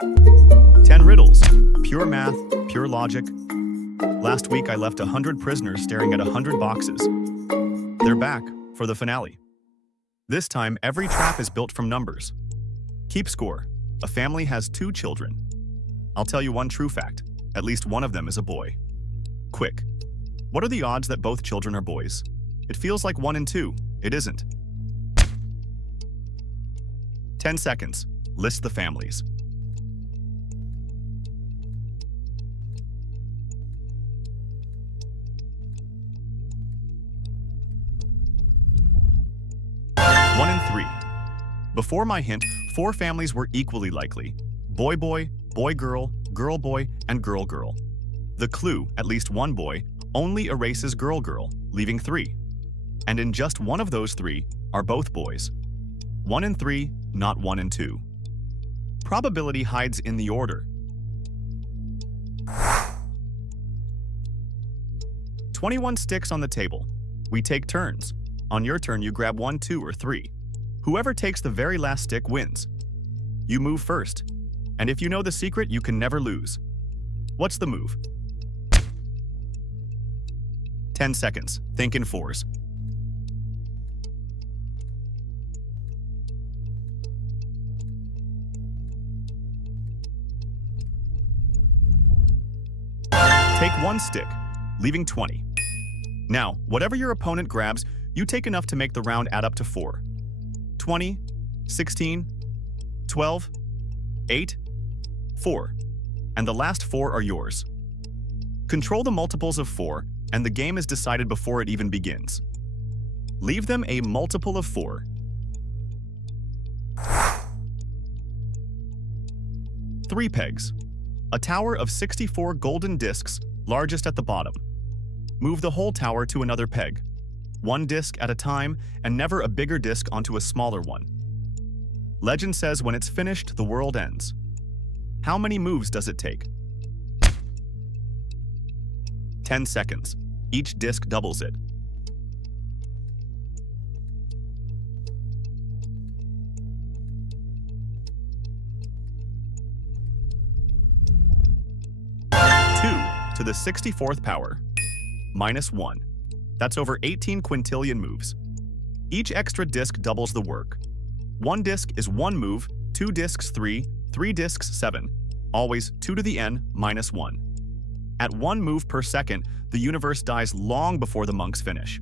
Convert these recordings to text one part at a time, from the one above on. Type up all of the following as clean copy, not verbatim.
10 riddles. Pure math, pure logic. Last week I left 100 prisoners staring at 100 boxes. They're back for the finale. This time, every trap is built from numbers. Keep score. A family has 2 children. I'll tell you one true fact. At least one of them is a boy. Quick. What are the odds that both children are boys? It feels like 1 in 2. It isn't. 10 seconds. List the families. One in 3. Before my hint, 4 families were equally likely. Boy boy, boy girl, girl boy, and girl girl. The clue, at least one boy, only erases girl girl, leaving 3. And in just one of those 3 are both boys. 1 in 3, not 1 in 2. Probability hides in the order. 21 sticks on the table. We take turns. On your turn, you grab 1, 2, or 3. Whoever takes the very last stick wins. You move first. And if you know the secret, you can never lose. What's the move? 10 seconds. Think in 4s. Take 1 stick, leaving 20. Now, whatever your opponent grabs, you take enough to make the round add up to 4. 20, 16, 12, 8, 4. And the last 4 are yours. Control the multiples of 4, and the game is decided before it even begins. Leave them a multiple of 4. 3 pegs. A tower of 64 golden discs, largest at the bottom. Move the whole tower to another peg. 1 disc at a time, and never a bigger disc onto a smaller one. Legend says when it's finished, the world ends. How many moves does it take? 10 seconds. Each disc doubles it. To the 64th power, minus 1. That's over 18 quintillion moves. Each extra disc doubles the work. 1 disc is 1 move, 2 discs 3, 3 discs 7. Always 2 to the n minus 1. At 1 move per second, the universe dies long before the monks finish.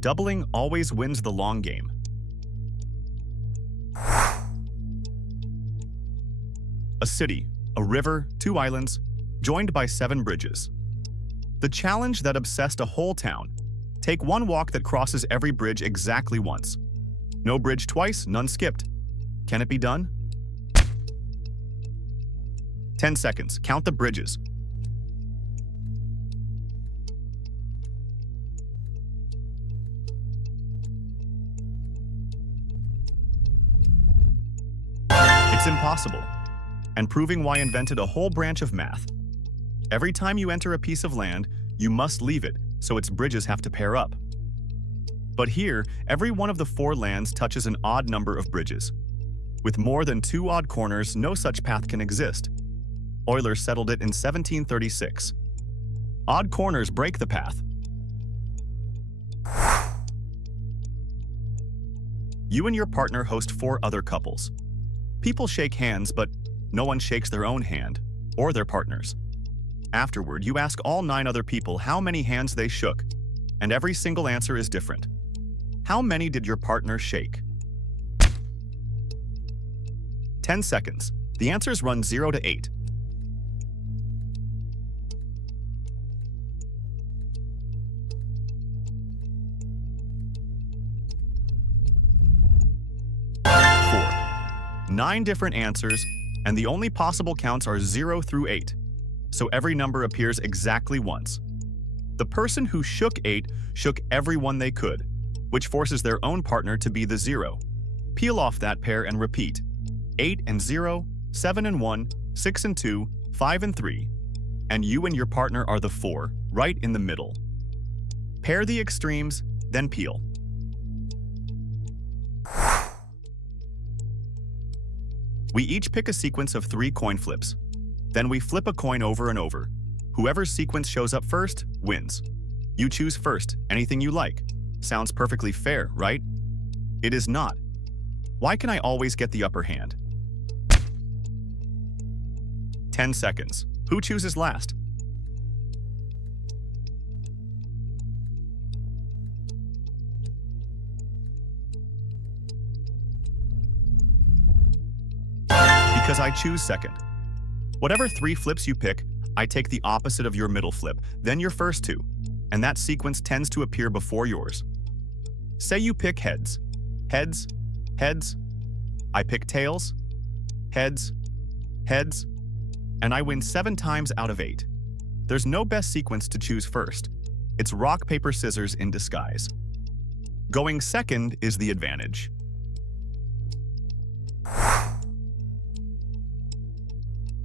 Doubling always wins the long game. A city, a river, 2 islands, joined by 7 bridges. The challenge that obsessed a whole town. Take 1 walk that crosses every bridge exactly once. No bridge twice, none skipped. Can it be done? 10 seconds. Count the bridges. It's impossible. And proving why I invented a whole branch of math. Every time you enter a piece of land, you must leave it, so its bridges have to pair up. But here, every one of the 4 lands touches an odd number of bridges. With more than 2 odd corners, no such path can exist. Euler settled it in 1736. Odd corners break the path. You and your partner host 4 other couples. People shake hands, but no one shakes their own hand, or their partner's. Afterward, you ask all 9 other people how many hands they shook, and every single answer is different. How many did your partner shake? 10 seconds. The answers run 0 to 8. Four. 9 different answers, and the only possible counts are 0 through 8. So every number appears exactly once. The person who shook 8 shook everyone they could, which forces their own partner to be the 0. Peel off that pair and repeat. 8 and 0, 7 and 1, 6 and 2, 5 and 3. And you and your partner are the 4, right in the middle. Pair the extremes, then peel. We each pick a sequence of 3 coin flips. Then we flip a coin over and over. Whoever's sequence shows up first wins. You choose first, anything you like. Sounds perfectly fair, right? It is not. Why can I always get the upper hand? 10 seconds. Who chooses last? Because I choose second. Whatever 3 flips you pick, I take the opposite of your middle flip, then your first 2, and that sequence tends to appear before yours. Say you pick heads. Heads, heads. I pick tails. Heads, heads. And I win 7 times out of 8. There's no best sequence to choose first. It's rock, paper, scissors in disguise. Going second is the advantage.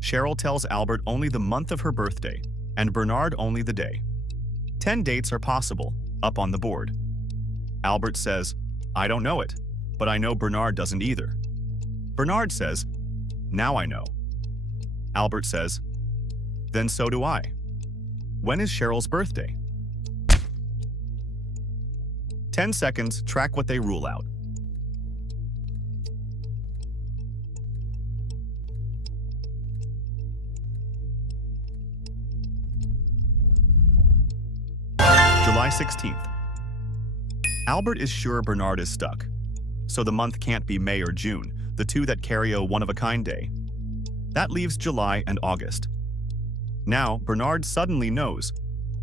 Cheryl tells Albert only the month of her birthday, and Bernard only the day. 10 dates are possible, up on the board. Albert says, I don't know it, but I know Bernard doesn't either. Bernard says, now I know. Albert says, then so do I. When is Cheryl's birthday? 10 seconds, track what they rule out. July 16th. Albert is sure Bernard is stuck, so the month can't be May or June, the 2 that carry a one-of-a-kind day. That leaves July and August. Now, Bernard suddenly knows,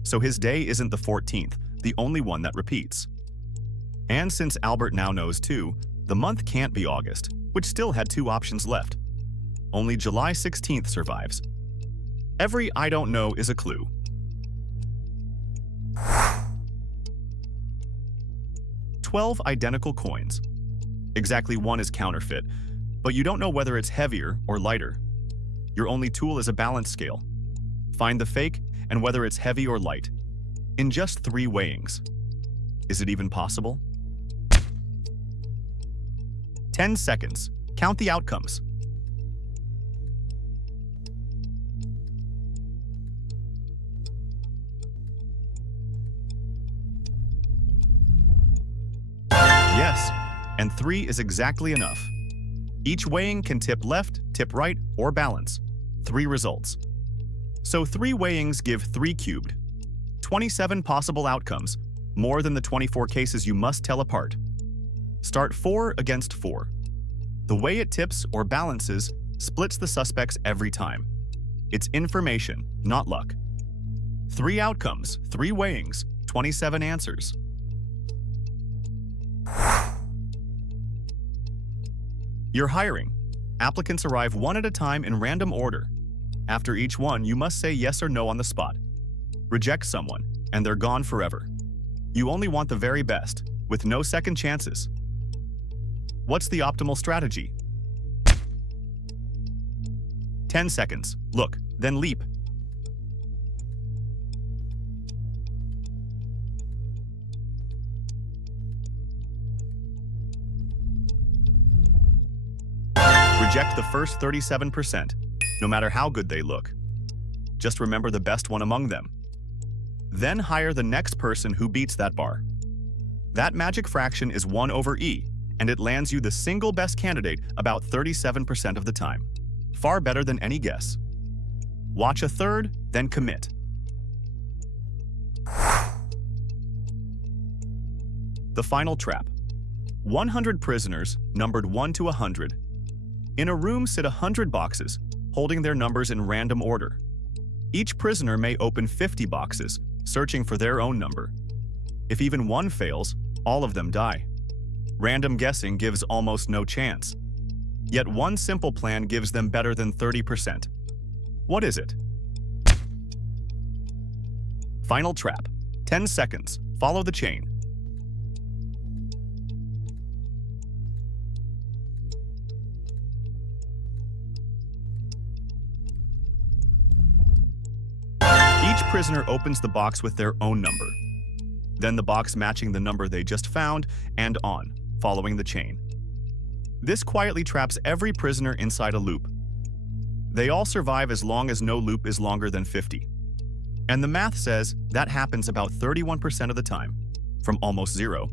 so his day isn't the 14th, the only one that repeats. And since Albert now knows too, the month can't be August, which still had 2 options left. Only July 16th survives. Every I don't know is a clue. $12 identical coins. Exactly 1 is counterfeit, but you don't know whether it's heavier or lighter. Your only tool is a balance scale. Find the fake and whether it's heavy or light. In just 3 weighings. Is it even possible? 10 seconds. Count the outcomes. Yes, and 3 is exactly enough. Each weighing can tip left, tip right, or balance. 3 results. So 3 weighings give 3 cubed. 27 possible outcomes, more than the 24 cases you must tell apart. Start 4 against 4. The way it tips or balances splits the suspects every time. It's information, not luck. 3 outcomes, 3 weighings, 27 answers. You're hiring. Applicants arrive 1 at a time in random order. After each one, you must say yes or no on the spot. Reject someone, and they're gone forever. You only want the very best, with no second chances. What's the optimal strategy? 10 seconds. Look, then leap. Reject the first 37%, no matter how good they look. Just remember the best one among them. Then hire the next person who beats that bar. That magic fraction is 1 over E, and it lands you the single best candidate about 37% of the time. Far better than any guess. Watch a third, then commit. The final trap. 100 prisoners, numbered 1 to 100. In a room sit 100 boxes, holding their numbers in random order. Each prisoner may open 50 boxes, searching for their own number. If even one fails, all of them die. Random guessing gives almost no chance. Yet one simple plan gives them better than 30%. What is it? Final trap. 10 seconds. Follow the chain. Each prisoner opens the box with their own number. Then the box matching the number they just found, and on, following the chain. This quietly traps every prisoner inside a loop. They all survive as long as no loop is longer than 50. And the math says that happens about 31% of the time, from almost zero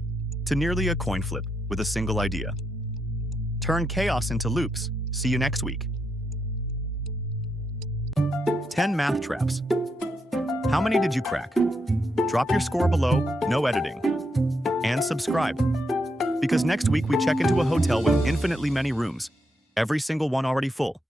to nearly a coin flip with a single idea. Turn chaos into loops. See you next week. 10 math traps. How many did you crack? Drop your score below, no editing. And subscribe. Because next week we check into a hotel with infinitely many rooms, every single one already full.